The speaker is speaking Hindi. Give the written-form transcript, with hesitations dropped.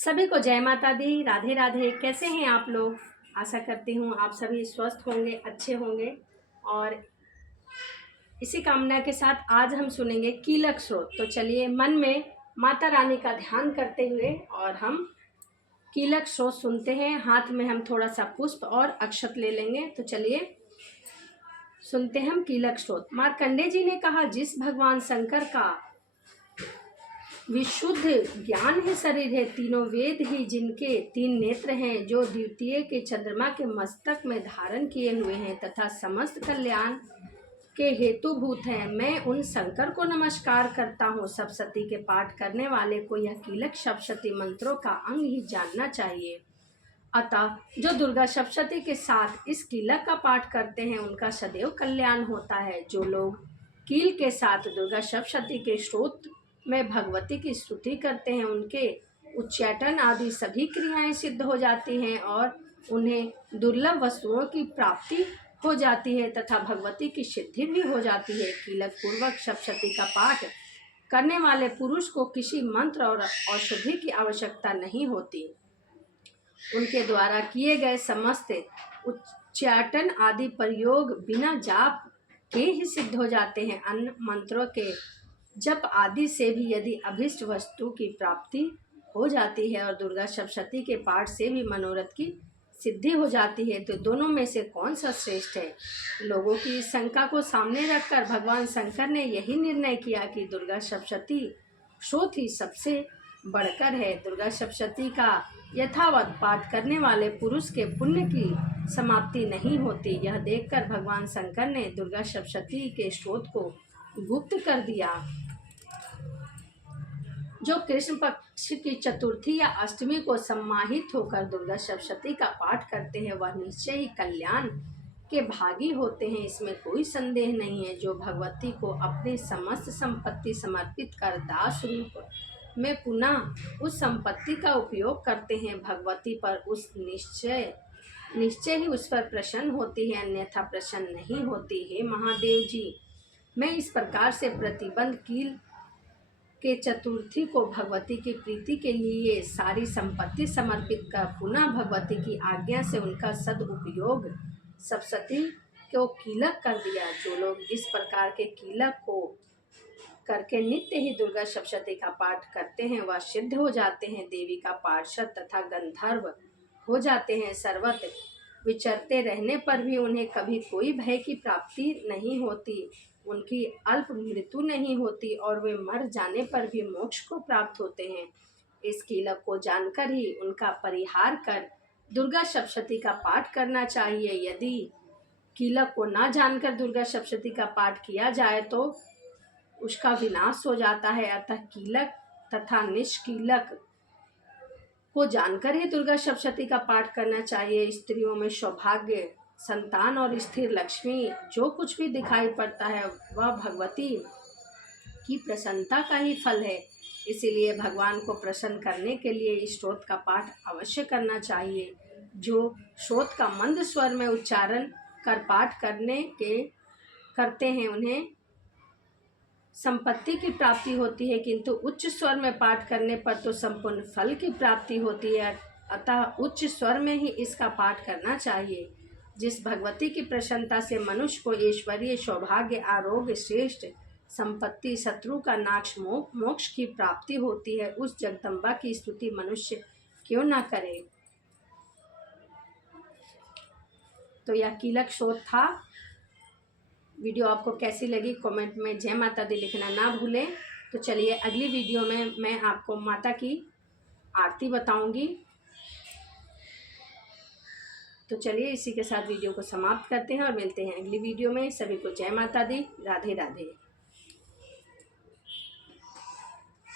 सभी को जय माता दी, राधे राधे। कैसे हैं आप लोग? आशा करती हूँ आप सभी स्वस्थ होंगे, अच्छे होंगे। और इसी कामना के साथ आज हम सुनेंगे कीलक स्रोत। तो चलिए मन में माता रानी का ध्यान करते हुए और हम कीलक स्रोत सुनते हैं। हाथ में हम थोड़ा सा पुष्प और अक्षत ले लेंगे। तो चलिए सुनते हैं हम कीलक स्रोत। मार्कंडे जी ने कहा, जिस भगवान शंकर का विशुद्ध ज्ञान है शरीर है, तीनों वेद ही जिनके तीन नेत्र हैं, जो द्वितीय के चंद्रमा के मस्तक में धारण किए हुए हैं तथा समस्त कल्याण के हेतुभूत हैं, मैं उन शंकर को नमस्कार करता हूँ। सप्तशती के पाठ करने वाले को यह कीलक सप्तशती मंत्रों का अंग ही जानना चाहिए। अतः जो दुर्गा सप्तशती के साथ इस कीलक का पाठ करते हैं उनका सदैव कल्याण होता है। जो लोग कील के साथ दुर्गा सप्तशती के स्रोत में भगवती की स्तुति करते हैं उनके उच्चाटन आदि सभी क्रियाएं सिद्ध हो जाती हैं और उन्हें दुर्लभ वस्तुओं की प्राप्ति हो जाती है तथा भगवती की सिद्धि भी हो जाती है। कीलक पूर्वक सप्तशती का पाठ करने वाले पुरुष को किसी मंत्र और औषधि की आवश्यकता नहीं होती। उनके द्वारा किए गए समस्त उच्चाटन आदि प्रयोग बिना जाप के ही सिद्ध हो जाते हैं। अन्य मंत्रों के जप आदि से भी यदि अभिष्ट वस्तु की प्राप्ति हो जाती है और दुर्गा सप्तशती के पाठ से भी मनोरथ की सिद्धि हो जाती है, तो दोनों में से कौन सा श्रेष्ठ है? लोगों की इस शंका को सामने रखकर भगवान शंकर ने यही निर्णय किया कि दुर्गा सप्तशती स्रोत ही सबसे बढ़कर है। दुर्गा सप्तशती का यथावत पाठ करने वाले पुरुष के पुण्य की समाप्ति नहीं होती। यह देखकर भगवान शंकर ने दुर्गा सप्तशती के स्रोत को गुप्त कर दिया। जो कृष्ण पक्ष की चतुर्थी या अष्टमी को सम्माहित होकर दुर्गा सप्तशती का पाठ करते हैं वह निश्चय ही कल्याण के भागी होते हैं, इसमें कोई संदेह नहीं है। जो भगवती को अपनी समस्त संपत्ति समर्पित कर दास रूप में पुनः उस संपत्ति का उपयोग करते हैं, भगवती पर उस निश्चय ही उस पर प्रसन्न होती है, अन्यथा प्रसन्न नहीं होती। हे महादेव जी, मैं इस प्रकार से प्रतिबंध कील के चतुर्थी को भगवती की प्रीति के लिए सारी संपत्ति समर्पित कर पुनः भगवती की आज्ञा से उनका सदुपयोग सप्तशती को कीलक कर दिया। जो लोग इस प्रकार के कीलक को करके नित्य ही दुर्गा सप्तशती का पाठ करते हैं वह सिद्ध हो जाते हैं, देवी का पार्षद तथा गंधर्व हो जाते हैं। सर्वत्र विचरते रहने पर भी उन्हें कभी कोई भय की प्राप्ति नहीं होती, उनकी अल्प मृत्यु नहीं होती और वे मर जाने पर भी मोक्ष को प्राप्त होते हैं। इस कीलक को जानकर ही उनका परिहार कर दुर्गा सप्तशती का पाठ करना चाहिए। यदि कीलक को ना जानकर दुर्गा सप्तशती का पाठ किया जाए तो उसका विनाश हो जाता है। अतः कीलक तथा निष्कीलक को जानकर ही दुर्गा सप्तशती का पाठ करना चाहिए। स्त्रियों में सौभाग्य, संतान और स्थिर लक्ष्मी जो कुछ भी दिखाई पड़ता है वह भगवती की प्रसन्नता का ही फल है। इसीलिए भगवान को प्रसन्न करने के लिए इस स्रोत का पाठ अवश्य करना चाहिए। जो स्रोत का मंद स्वर में उच्चारण कर पाठ करते हैं उन्हें संपत्ति की प्राप्ति होती है, किंतु उच्च स्वर में पाठ करने पर तो संपूर्ण फल की प्राप्ति होती है। अतः उच्च स्वर में ही इसका पाठ करना चाहिए। जिस भगवती की प्रसन्नता से मनुष्य को ऐश्वर्य, सौभाग्य, आरोग्य, श्रेष्ठ संपत्ति, शत्रु का नाश, मोक्ष की प्राप्ति होती है, उस जगदम्बा की स्तुति मनुष्य क्यों न करे। तो यह कीलक स्रोत था। वीडियो आपको कैसी लगी कमेंट में जय माता दी लिखना ना भूलें। तो चलिए अगली वीडियो में मैं आपको माता की आरती बताऊंगी। तो चलिए इसी के साथ वीडियो को समाप्त करते हैं और मिलते हैं अगली वीडियो में। सभी को जय माता दी, राधे राधे।